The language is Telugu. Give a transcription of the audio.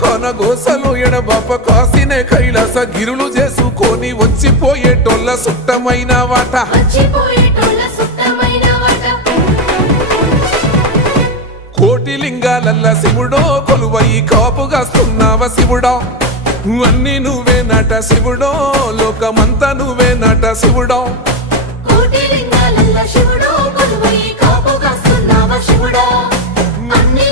కొనగోసలు ఎడబాప కాసినే కైలాస గిరులు చేసుకొని వచ్చిపోయేటోళ్ళ సుట్టమైన వాట కోటి లింగాలల్ల శివుడో కొలువయి కాపుగాస్తున్నావ శివుడా అన్ని నువ్వే నట శివుడో లోకమంతా నువ్వే నట శివుడో కోటి లింగాలల్ల శివుడో కొలువయి కాపుగాస్తున్నావ శివుడా అన్ని